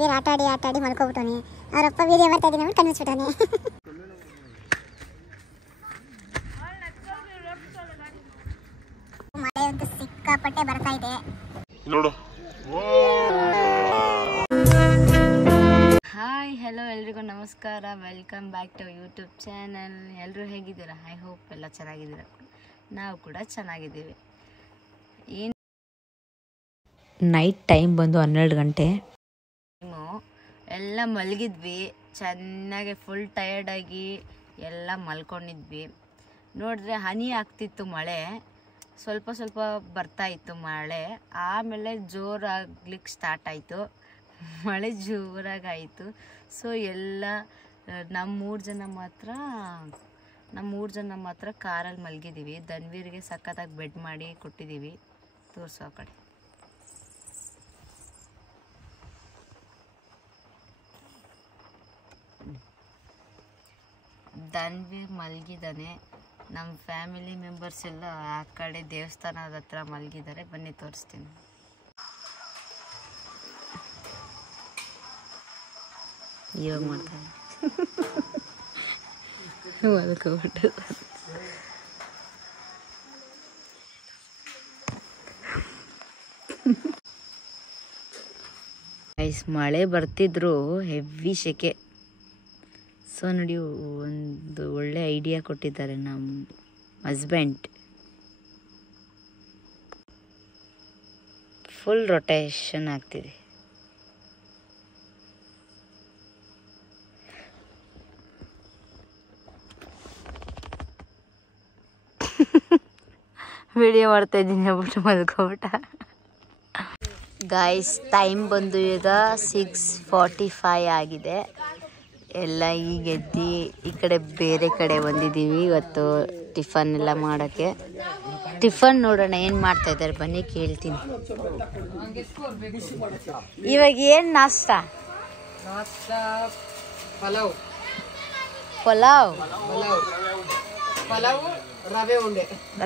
ವೀರ್ ಆಟ ಆಡಿ ಮಲ್ಕೊಬಿಟ್ಟವನೆ. ಅವರಪ್ಪ ವೀರ್ಯ ಮಾಡ್ತಾ ಇದ್ದೀನಿ ಅಂತ ಕನ್ನಿಸ್ಬಿಟ್ಟವನೆ. ಮಳೆ ಅಂತೂ ಸಿಕ್ಕಾಪಟ್ಟೆ ಬರ್ತಾ ಇದೆ ನೋಡು. ಹಾಯ್ ಹಲೋ ಎಲ್ರಿಗೂ ನಮಸ್ಕಾರ, welcome back to YouTube channel. ಎಲ್ಲರೂ ಹೇಗಿದ್ದೀರಾ? ಐ ಹೋಪ್ ಎಲ್ಲ ಚೆನ್ನಾಗಿದ್ದೀರಾ. ನಾವು ಕೂಡ ಚೆನ್ನಾಗಿದ್ದೀವಿ. ಏನು ನೈಟ್ ಟೈಮ್ ಬಂದು 12 ಗಂಟೆ. ಎಲ್ಲ ಮಲಗಿದ್ವಿ, ಚೆನ್ನಾಗಿ ಫುಲ್ ಟಯರ್ಡಾಗಿ ಎಲ್ಲ ಮಲ್ಕೊಂಡಿದ್ವಿ. ನೋಡಿದ್ರೆ ಹನಿ ಆಗ್ತಿತ್ತು, ಮಳೆ ಸ್ವಲ್ಪ ಸ್ವಲ್ಪ ಬರ್ತಾ ಇತ್ತು ಮಳೆ. ಆಮೇಲೆ ಜೋರಾಗ್ಲಿಕ್ಕೆ ಸ್ಟಾರ್ಟ್ ಆಯಿತು, ಮಳೆ ಜೋರಾಗಾಯಿತು. ಸೊ ಎಲ್ಲ ನಮ್ಮ ಮೂರು ಜನ ಮಾತ್ರ ಕಾರಲ್ಲಿ ಮಲಗಿದ್ದೀವಿ. ಧನ್ವೀರ್ಗೆ ಸಖತ್ತಾಗಿ ಬೆಡ್ ಮಾಡಿ ಕೊಟ್ಟಿದ್ದೀವಿ. ತೋರಿಸೋ ಆ ಕಡೆ. ಧನ್ವೀರ್ ಮಲಗಿದ್ದಾನೆ. ನಮ್ಮ ಫ್ಯಾಮಿಲಿ ಮೆಂಬರ್ಸ್ ಎಲ್ಲ ಆ ಕಡೆ ದೇವಸ್ಥಾನದ ಹತ್ರ ಮಲಗಿದ್ದಾರೆ. ಬನ್ನಿ ತೋರಿಸ್ತೀನಿ. ಇವಾಗ ಮಾಡ್ತಾರೆ ಮಲ್ಕೊಬಿಟ್ಟು. ಮಳೆ ಬರ್ತಿದ್ರು, ಹೆವಿ ಸೆಕೆ. ಸೊ ನೋಡಿ, ಒಂದು ಒಳ್ಳೆ ಐಡಿಯಾ ಕೊಟ್ಟಿದ್ದಾರೆ ನಮ್ಮ ಹಸ್ಬೆಂಡ್. ಫುಲ್ ರೊಟೇಷನ್ ಆಗ್ತಿದೆ. ವಿಡಿಯೋ ಮಾಡ್ತಾ ಇದ್ದೀನಿ ಹೇಳ್ಬಿಟ್ಟು ಮಲ್ಕೊಬಿಟ್ಟ. ಗಾಯ್ಸ್, ಟೈಮ್ ಬಂದು ಈಗ 6:45 ಆಗಿದೆ. ಎಲ್ಲ ಈಗ ಎದ್ದು ಈ ಕಡೆ ಬೇರೆ ಕಡೆ ಬಂದಿದ್ದೀವಿ ಇವತ್ತು ಟಿಫನ್ ಎಲ್ಲ ಮಾಡೋಕ್ಕೆ. ಟಿಫನ್ ನೋಡೋಣ ಏನು ಮಾಡ್ತಾ ಇದ್ದಾರೆ, ಬನ್ನಿ ಕೇಳ್ತೀನಿ. ಇವಾಗ ಏನು ನಾಷ್ಟ? ಪಲಾವ್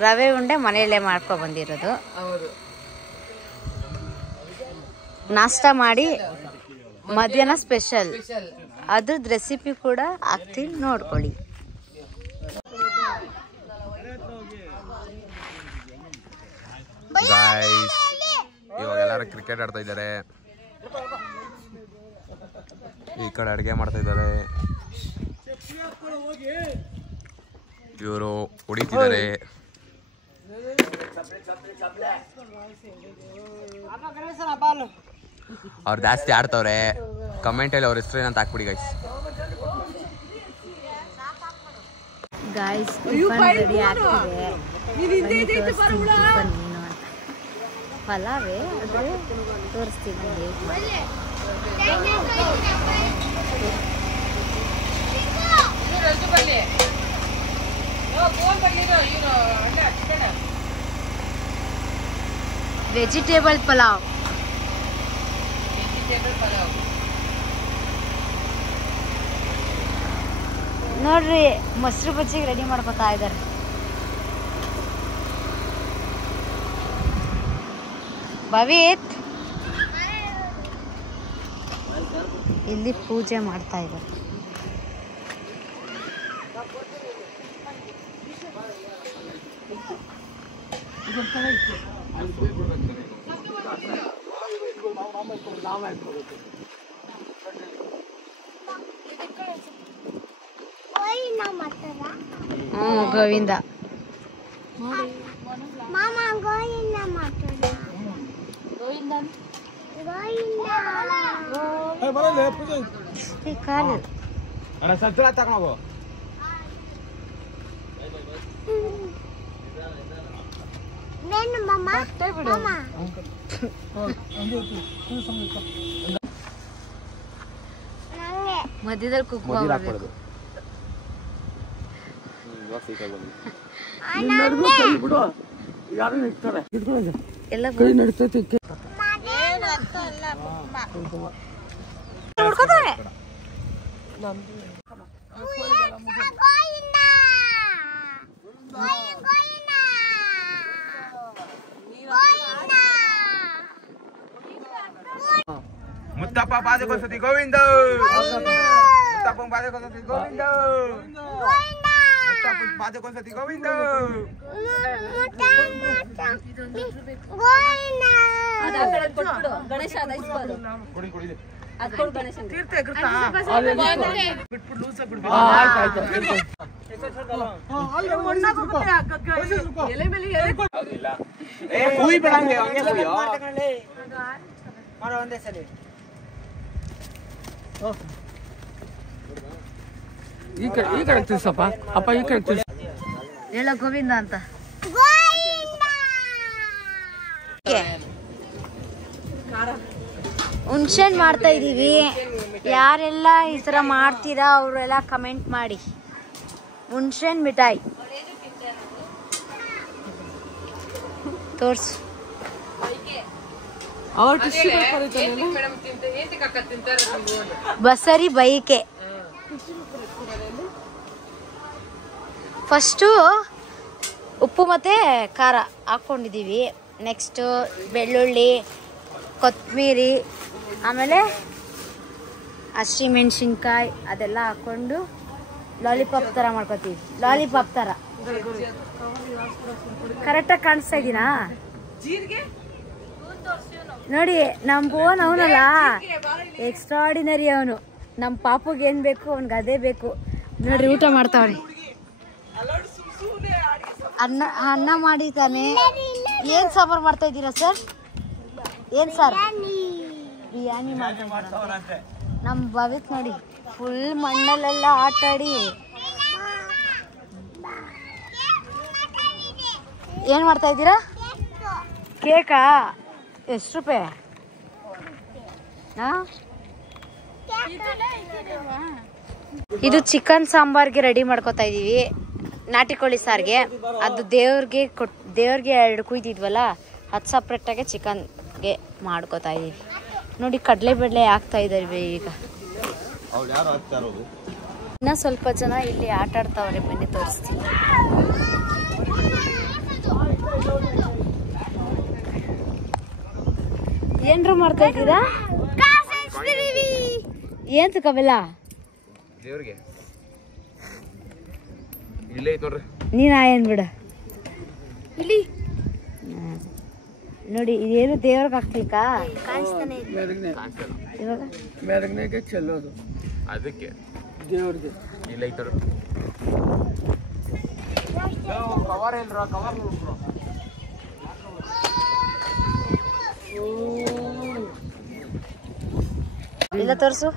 ರವೆ ಉಂಡೆ ಮನೆಯಲ್ಲೇ ಮಾಡ್ಕೊ ಬಂದಿರೋದು. ನಾಷ್ಟ ಮಾಡಿ ಮಧ್ಯಾಹ್ನ ಸ್ಪೆಷಲ್, ಅದ್ರದ್ದು ರೆಸಿಪಿ ಕೂಡ ಹಾಕ್ತೀನಿ, ನೋಡ್ಕೊಳ್ಳಿ. ಇವಾಗ ಎಲ್ಲರೂ ಕ್ರಿಕೆಟ್ ಆಡ್ತಾ ಇದ್ದಾರೆ. ಈ ಕಡೆ ಅಡುಗೆ ಮಾಡ್ತಾ ಇದ್ದಾರೆ, ಇವರು ಹೊಡಿತಿದ್ದಾರೆ. ಅವ್ರು ಜಾಸ್ತಿ ಆಡ್ತವ್ರೆ. ಕಮೆಂಟಲ್ಲಿ ಅವ್ರ ಹೆಸರು ಏನಂತ ಹಾಕ್ಬಿಡಿ ಗೈಸ್. ರೆಡಿ ಆಗ್ತಿದೆ. ಪಲಾವೇ ಆದರೆ ತೋರಿಸ್ತೀನಿ. ವೆಜಿಟೇಬಲ್ ಪಲಾವ್. ನೋಡ್ರಿ, ಮೊಸರು ಬಜ್ಜಿಗೆ ರೆಡಿ ಮಾಡ್ಕೊತಾ ಇದ್ದಾರೆ. ಭವಿತ್ ಇಲ್ಲಿ ಪೂಜೆ ಮಾಡ್ತಾ ಇದ್ದಾರೆ. ಗೋವಿಂದ ಕಾಲು ಮಧ್ಯದಲ್ಲಿ ಕುಕ್ ಮಾಡಬೇಕು. ಎಲ್ಲ ಮುತ್ತಪ್ಪ ಪಾದಕ ಸತಿ ಗೋವಿಂದ ಮುತ್ತಪ್ಪ ಪಾದಕ ಸತಿ ಗೋವಿಂದ ಮುತ್ತಪ್ಪ ಪಾದಕ ಸತಿ ಗೋವಿಂದ ಗಣೇಶ ಈ ಕಡೆ ತಿರ್ಸಪ್ಪ ಅಪ್ಪ ಈ ಕಡೆ ತಿರ್ಸ ಹೇಳ ಗೋವಿಂದ ಅಂತ ಹುಣ್ಸೆಹಣ್ಣು ಮಾಡ್ತಾ ಇದೀವಿ. ಯಾರೆಲ್ಲ ಈ ಥರ ಮಾಡ್ತೀರಾ ಅವರೆಲ್ಲ ಕಮೆಂಟ್ ಮಾಡಿ. ಹುಣ್ಸೆಹಣ್ಣು ಮಿಠಾಯಿ ತೋರ್ಸು. ಬಸರಿ ಬೈಕೆ ಫಸ್ಟು ಉಪ್ಪು ಮತ್ತು ಖಾರ ಹಾಕ್ಕೊಂಡಿದ್ದೀವಿ. ನೆಕ್ಸ್ಟು ಬೆಳ್ಳುಳ್ಳಿ, ಕೊತ್ತಂಬರಿ, ಆಮೇಲೆ ಹಸಿಮೆಣ್ಸಿನ್ಕಾಯಿ ಅದೆಲ್ಲ ಹಾಕ್ಕೊಂಡು ಲಾಲಿಪಾಪ್ ಥರ ಮಾಡ್ಕೊತೀವಿ. ಲಾಲಿಪಾಪ್ ಥರ ಕರೆಕ್ಟಾಗಿ ಕಾಣಿಸ್ತಾ ಇದ್ದೀನಾ? ನೋಡಿ ನಮ್ಮ ಫೋನ್ ಅವನಲ್ಲ ಎಕ್ಸ್ಟ್ರಾಡಿನರಿ ಅವನು. ನಮ್ಮ ಪಾಪುಗೆ ಏನು ಬೇಕು ಅವ್ನಿಗೆ ಅದೇ ಬೇಕು. ನೋಡ್ರಿ ಊಟ ಮಾಡ್ತಾವ್ರಿ. ಅನ್ನ ಮಾಡಿದ್ದಾನೆ. ಏನು ಸಾಂಬಾರು ಮಾಡ್ತಾ ಇದ್ದೀರಾ ಸರ್? ಏನು ಸರ್? ಬಿರಿಯಾನಿ ಮಾಡ್ತಾರೆ. ನಮ್ಮ ಭವಿತ್ ನೋಡಿ ಫುಲ್ ಮಣ್ಣಲ್ಲೆಲ್ಲ ಆಟಾಡಿ ಏನು ಮಾಡ್ತಾ ಇದ್ದೀರಾ? ಕೇಕಾ? ಎಷ್ಟು ರೂಪಾಯಿ? ಇದು ಚಿಕನ್ ಸಾಂಬಾರ್ಗೆ ರೆಡಿ ಮಾಡ್ಕೊತಾ ಇದೀವಿ. ನಾಟಿ ಕೋಳಿ ಸಾರಿಗೆ. ಅದು ದೇವ್ರಿಗೆ 2 ಕುಯ್ದಿದ್ವಲ್ಲ, ಅದು ಸಪ್ರೇಟಾಗಿ ಚಿಕನ್ಗೆ ಮಾಡ್ಕೊತಾ ಇದೀವಿ. ನೋಡಿ ಕಡಲೆಬೇಳೆ ಹಾಕ್ತಾ ಇದ್ದಾರೆ ಈಗ. ಇನ್ನ ಸ್ವಲ್ಪ ಜನ ಇಲ್ಲಿ ಆಟ ಆಡ್ತಾವ್ರೆ. ಬನ್ನಿ ತೋರಿಸ್ತೀನಿ. ಏನ್ರು ಮಾಡ್ತಾ ಇದ್ದೀರಾ? ಏನ್ ತಗೋಬಲ್ಲ ದೇವ್ರಿಗೆ ಇಲ್ಲೇ ಐತ್ ನೋಡ್ರಿ. ನೀನ್ ಏನ್ ಬಿಡ ಇಲ್ಲಿ ನೋಡಿ. ಇದೇನು ದೇವ್ರಿಗೆ ಹಾಕ್ಲಿಕ್ಕ ಇವಾಗ ಮೆರಗನೆಗೆ ಚೆಲ್ಲೋದು ಅದಕ್ಕೆ ದೇವ್ರಿಗೆ. ಇಲ್ಲೇ ಐತ್ ನೋಡ್ರಿ. ಕವರ್ ಏನ್ರ ಕವರ್ ಇಲ್ಲ ತೋರಿಸು.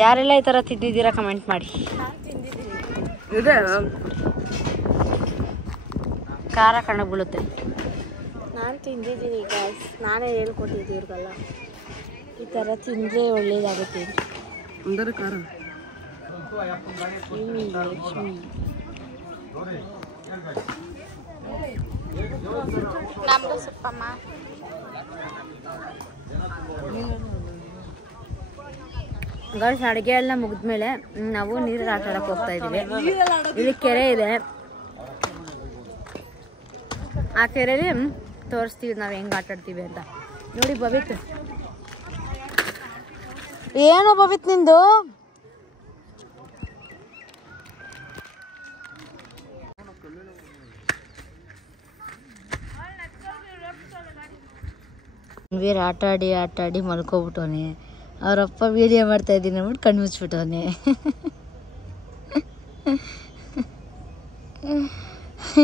ಯಾರೆಲ್ಲ ಈ ಥರ ತಿಂದಿದ್ದೀರಾ ಕಮೆಂಟ್ ಮಾಡಿ. ಇದೆ ಖಾರ ಕಣ್ಣ ಬೀಳುತ್ತೆ. ನಾನು ತಿಂದಿದ್ದೀನಿ ಗಾಯ್ಸ್. ನಾನೇ ಹೇಳ್ಕೊಟ್ಟಿದ್ದೆ ಇವ್ರಿಗೆಲ್ಲ ಈ ಥರ ತಿಂದರೆ ಒಳ್ಳೇದಾಗುತ್ತೆ. ಅಂದರೆ ಖಾರ ನಮ್ದು ಸೊಪ್ಪಮ್ಮ. ಗರ್ಲ್ಸ್ ಅಡುಗೆ ಎಲ್ಲ ಮುಗಿದ್ಮೇಲೆ ನಾವು ನೀರಲ್ಲಿ ಆಟ ಆಡಕ್ಕೆ ಹೋಗ್ತಾ ಇದ್ದೀವಿ. ಇಲ್ಲಿ ಕೆರೆ ಇದೆ. ಆ ಕೆರೆಯಲ್ಲಿ ತೋರಿಸ್ತೀವಿ ನಾವು ಹೆಂಗೆ ಆಟ ಆಡ್ತೀವಿ ಅಂತ. ನೋಡಿ ಭವಿತ್, ಏನು ಭವಿತ್ ನಿಂದು? ವೀರ್ ಆಟ ಆಡಿ ಮಲ್ಕೊಬಿಟ್ಟವನೆ. ಅವರಪ್ಪ ವೀಡಿಯೋ ಮಾಡ್ತಾ ಇದ್ದೀನಿ ಅಂದ್ಬಿಟ್ಟು ಕಣ್ಣು ಮುಚ್ಬಿಟ್ಟವನೆ.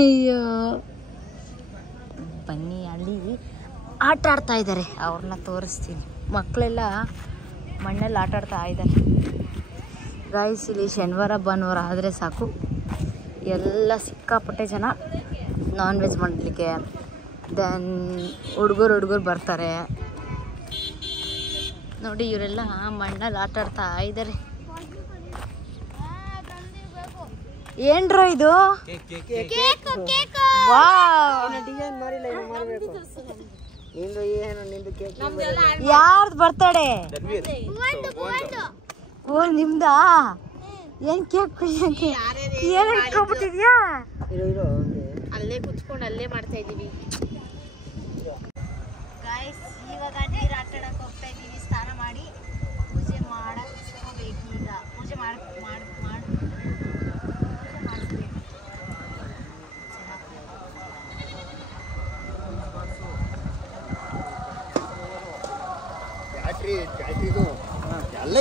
ಅಯ್ಯೋ ಬನ್ನಿ, ಅಲ್ಲಿ ಆಟ ಆಡ್ತಾ ಇದ್ದಾರೆ. ಅವ್ರನ್ನ ತೋರಿಸ್ತೀನಿ. ಮಕ್ಕಳೆಲ್ಲ ಮಣ್ಣಲ್ಲಿ ಆಟ ಆಡ್ತಾ ಇದ್ದಾರೆ. ಗಾಯ್ಸ್, ಇಲ್ಲಿ ಶನಿವಾರ ಭಾನುವಾರ ಆದರೆ ಸಾಕು, ಎಲ್ಲ ಸಿಕ್ಕಾಪಟ್ಟೆ ಜನ ನಾನ್ ವೆಜ್ ಮಾಡಲಿಕ್ಕೆ. ದೆನ್ ಹುಡುಗರು ಬರ್ತಾರೆ ನೋಡಿ. ಇವರೆಲ್ಲ ಮಣ್ಣಲ್ಲಿ ಆಟ ಆಡ್ತಾ ಇದ್ದಾರೆ. ಏನ್ರೋ ಇದು? ಯಾರ್ದು ಬರ್ತಡೆ? ಓ ನಿಮ್ದಾ? ಏನ್ ಕೇಕ್ ಏನ್ ಇಟ್ಕೊಂಡ್ಬಿಟ್ಟಿದ್ಯಾ? ಅಲ್ಲೇ ಕುತ್ಕೊಂಡು ಅಲ್ಲೇ ಮಾಡ್ತಾ ಇದೀವಿ. ಗಾಯ್ಸ್ ಇವಾಗ ನೀರು ಆಟಾಡಕ್ಕೆ ಹೋಗ್ತಾ ಇದ್ದೀವಿ. ಸ್ನಾನ ಮಾಡಿ ಪೂಜೆ ಮಾಡಬೇಕು. ಈಗ ಪೂಜೆ ಮಾಡಿಸ್ಬೇಕು. ಎಲ್ಲ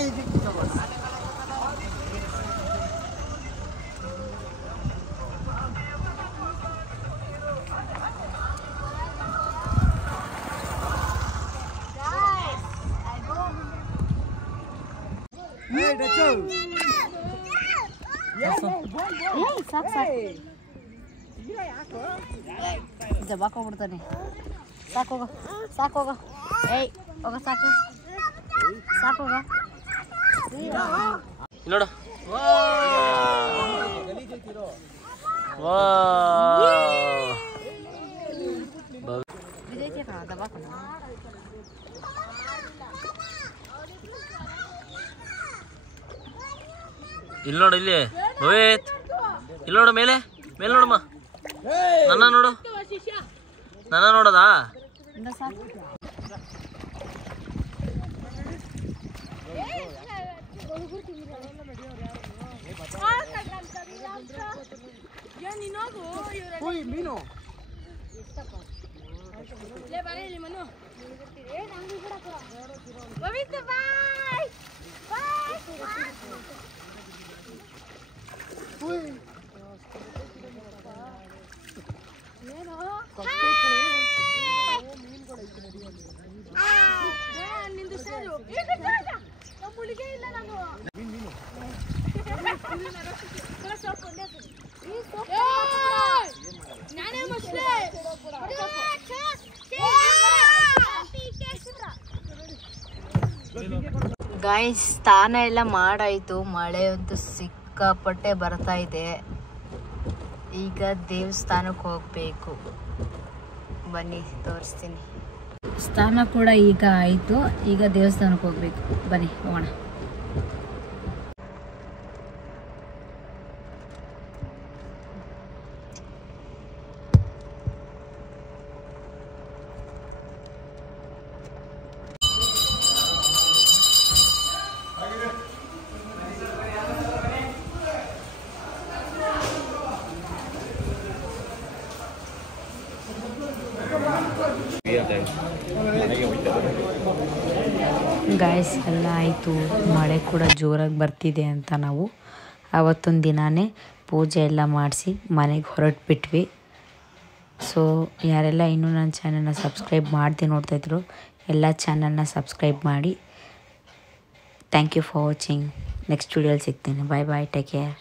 ಜಬಾಕೋಗ್ಬಿಡ್ತಾನೆ. ಸಾಕೋಗ ಸಾಕೋಗ ಏಯ್ ಹೋಗ ಸಾಕು ಸಾಕೋಗ. ನೋಡು ಇಲ್ಲಿ ನೋಡು, ಇಲ್ಲಿ ರೋಹಿತ್, ಇಲ್ಲಿ ನೋಡು, ಮೇಲೆ ಮೇಲೆ ನೋಡಮ್ಮ, ನನ್ನ ನೋಡು, ನನ್ನ ನೋಡೋದಾ? ಮೀನು ಗಾಯ್ಸ್, ಸ್ನಾನ ಎಲ್ಲ ಮಾಡಾಯಿತು. ಮಳೆ ಅಂತೂ ಸಿಕ್ಕಾಪಟ್ಟೆ ಬರ್ತಾ ಇದೆ. ಈಗ ದೇವಸ್ಥಾನಕ್ಕೆ ಹೋಗಬೇಕು. ಬನ್ನಿ ತೋರಿಸ್ತೀನಿ. ಸ್ನಾನ ಕೂಡ ಈಗ ಆಯಿತು. ಈಗ ದೇವಸ್ಥಾನಕ್ಕೆ ಹೋಗಬೇಕು. ಬನ್ನಿ ಹೋಗೋಣ. ಗಾಯ್ಸ್, ಎಲ್ಲ ಆಯಿತು. ಮಳೆ ಕೂಡ ಜೋರಾಗಿ ಬರ್ತಿದೆ ಅಂತ ನಾವು ಆವತ್ತೊಂದು ದಿನಾನೇ ಪೂಜೆ ಎಲ್ಲ ಮಾಡಿಸಿ ಮನೆಗೆ ಹೊರಟ್ಬಿಟ್ವಿ. ಸೊ ಯಾರೆಲ್ಲ ಇನ್ನೂ ನನ್ನ ಚಾನಲ್ನ ಸಬ್ಸ್ಕ್ರೈಬ್ ಮಾಡ್ದೆ ನೋಡ್ತಾಯಿದ್ರು, ಎಲ್ಲ ಚಾನಲ್ನ ಸಬ್ಸ್ಕ್ರೈಬ್ ಮಾಡಿ. Thank you for watching. Next ವಿಡಿಯೋಲಿ ಸಿಗ್ತೀನಿ. Bye bye, take care.